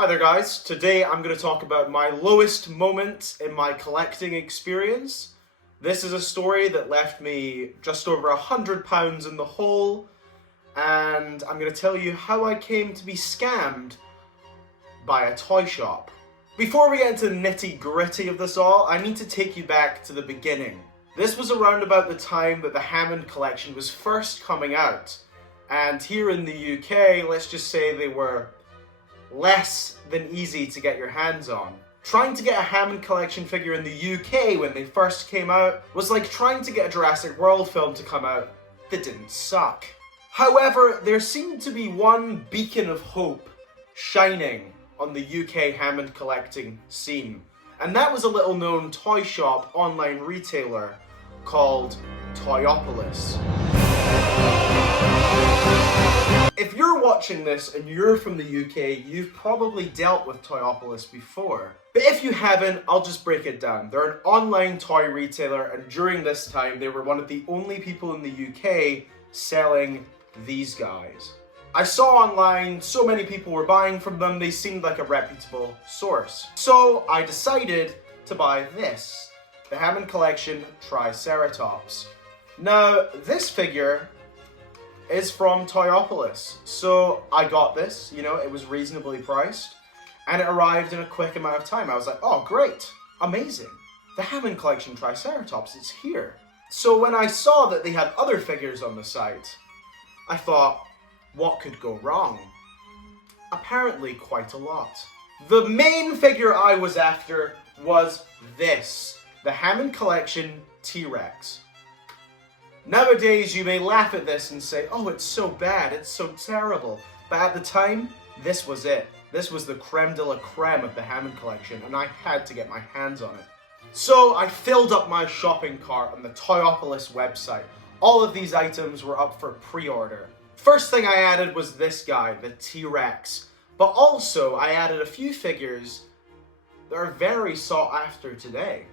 Hi there guys, today I'm going to talk about my lowest moment in my collecting experience. This is a story that left me just over £100 in the hole, and I'm going to tell you how I came to be scammed by a toy shop. Before we get into the nitty gritty of this all, I need to take you back to the beginning. This was around about the time that the Hammond Collection was first coming out, and here in the UK, let's just say they were less than easy to get your hands on. Trying to get a Hammond Collection figure in the UK when they first came out was like trying to get a Jurassic World film to come out that didn't suck. However, there seemed to be one beacon of hope shining on the UK Hammond collecting scene, and that was a little known toy shop online retailer called Toyopolis. If you're watching this and you're from the UK, you've probably dealt with Toyopolis before. But if you haven't, I'll just break it down. They're an online toy retailer, and during this time, they were one of the only people in the UK selling these guys. I saw online so many people were buying from them, they seemed like a reputable source. So I decided to buy this, the Hammond Collection Triceratops. Now, this figure is from Toyopolis. So I got this, it was reasonably priced, and it arrived in a quick amount of time. I was like, oh great, amazing. The Hammond Collection Triceratops is here. So when I saw that they had other figures on the site, I thought, what could go wrong? Apparently quite a lot. The main figure I was after was this, the Hammond Collection T-Rex. Nowadays, you may laugh at this and say, oh, it's so bad, it's so terrible. But at the time, this was it. This was the creme de la creme of the Hammond Collection, and I had to get my hands on it. So I filled up my shopping cart on the Toyopolis website. All of these items were up for pre-order. First thing I added was this guy, the T-Rex. But also, I added a few figures that are very sought after today.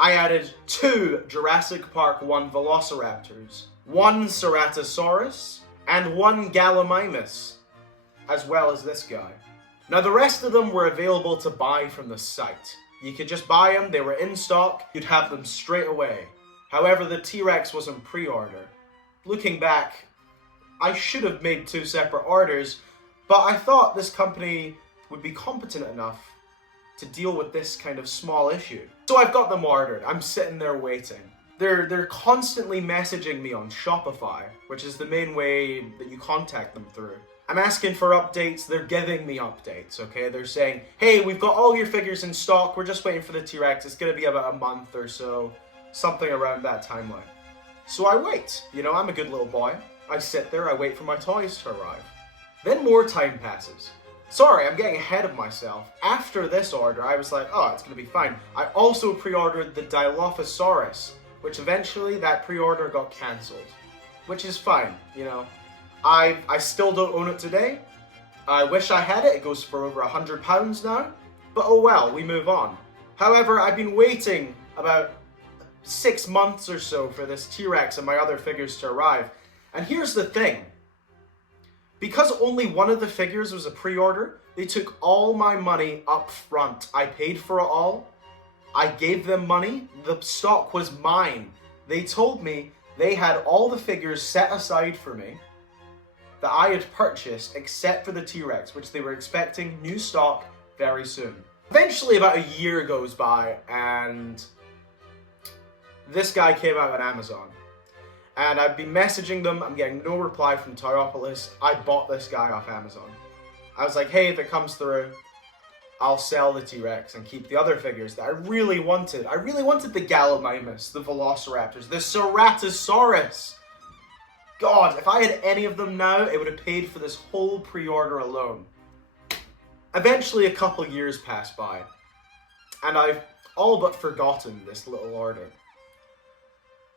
I added 2 Jurassic Park 1 Velociraptors, 1 Ceratosaurus, and 1 Gallimimus, as well as this guy. Now the rest of them were available to buy from the site. You could just buy them, they were in stock, you'd have them straight away. However, the T-Rex was on pre-order. Looking back, I should have made 2 separate orders, but I thought this company would be competent enough to deal with this kind of small issue. So I've got them ordered. I'm sitting there waiting. They're constantly messaging me on Shopify, which is the main way that you contact them through. I'm asking for updates, they're giving me updates, okay? They're saying, hey, we've got all your figures in stock, we're just waiting for the T-Rex, it's gonna be about a month or so, something around that timeline. So I wait, I'm a good little boy. I sit there, I wait for my toys to arrive. Then more time passes. Sorry, I'm getting ahead of myself. After this order, I was like, oh, it's going to be fine. I also pre-ordered the Dilophosaurus, which eventually that pre-order got cancelled. Which is fine, I still don't own it today. I wish I had it. It goes for over £100 now. But oh well, we move on. However, I've been waiting about 6 months or so for this T-Rex and my other figures to arrive. And here's the thing. Because only one of the figures was a pre-order, they took all my money up front. I paid for it all. I gave them money. The stock was mine. They told me they had all the figures set aside for me that I had purchased except for the T-Rex, which they were expecting new stock very soon. Eventually, about a year goes by, and this guy came out on Amazon. And I've been messaging them, I'm getting no reply from Toyopolis. I bought this guy off Amazon. I was like, hey, if it comes through, I'll sell the T-Rex and keep the other figures that I really wanted. I really wanted the Gallimimus, the Velociraptors, the Ceratosaurus. God, if I had any of them now, it would have paid for this whole pre-order alone. Eventually, a couple years passed by, and I've all but forgotten this little order.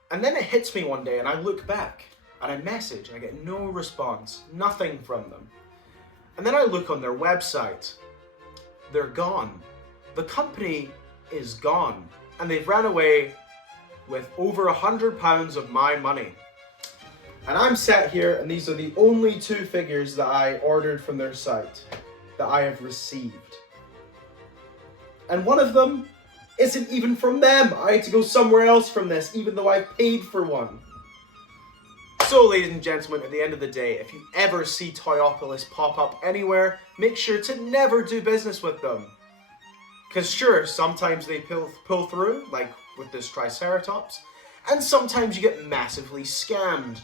And then it hits me one day, and I look back, and I message, and I get no response, nothing from them. And then I look on their website. They're gone. The company is gone, and they've ran away with over £100 of my money. And I'm sat here, and these are the only 2 figures that I ordered from their site. that I have received. And one of them isn't even from them. I had to go somewhere else from this, even though I paid for one. So, ladies and gentlemen, at the end of the day, if you ever see Toyopolis pop up anywhere, make sure to never do business with them. Because sure, sometimes they pull through, like with this Triceratops, and sometimes you get massively scammed,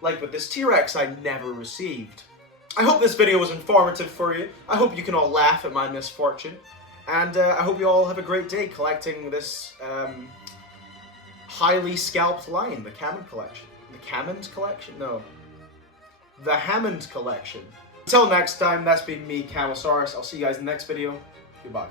like with this T-Rex I never received. I hope this video was informative for you. I hope you can all laugh at my misfortune. And I hope you all have a great day collecting this highly scalped line, the Hammond Collection. The Hammond Collection? No. The Hammond Collection. Until next time, that's been me, Camosaurus. I'll see you guys in the next video. Goodbye.